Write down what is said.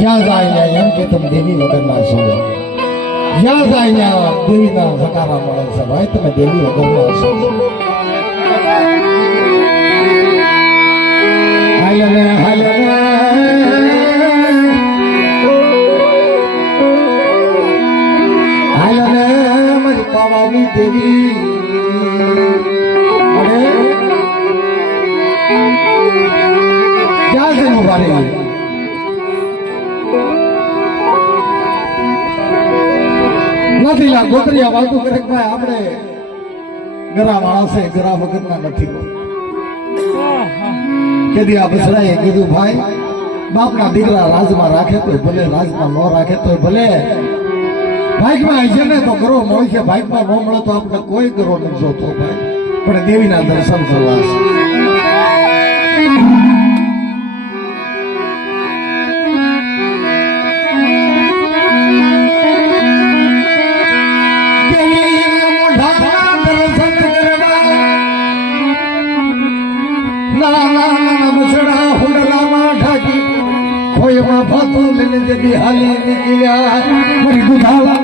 જ્યાં જાય એમ કે તમે દેવી વગરના છો, જ્યાં જાય દેવીના જકારા મળે છે ભાઈ, તમે દેવી વગરના છો. હાલને હાલને હાલને મારી પાવાની દેવી, અરે ક્યાં છે મુબારી? નથી લા ગોતરિયા વાતું કરે ભાઈ, આપણે ગરા માણસે ગરા વગરના નથી. કેદી આ બસરાએ કીધું ભાઈ, બાપના દીકરા રાજમાં રાખે તો ભલે, રાજમાં ન રાખે તો ભલે, ભાઈકમાં આવી છે ને તો કરો મળે છે, ભાઈકમાં ન મળે તો આપણે કોઈ કરો નથી જોતો ભાઈ, પણ દેવીના દર્શન કરવા છે. હાલી નીકળ્યા મારી દુધાળા